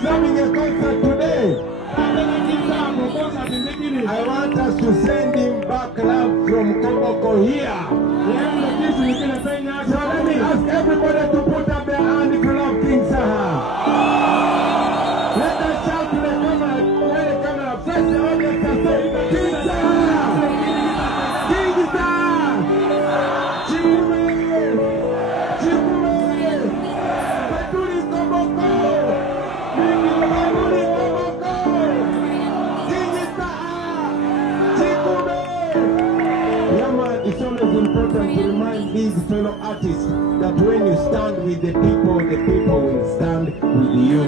Having a concert today. I want us to send him back love from Koboko here. So let me ask everybody to put up their hand if you love King Saha. Let us shout to the camera. Where the camera? Press the audience and say, King Saha! King Saha! Chikume! Chikume! Patuli Koboko! It's always important to remind these fellow artists that when you stand with the people will stand with you.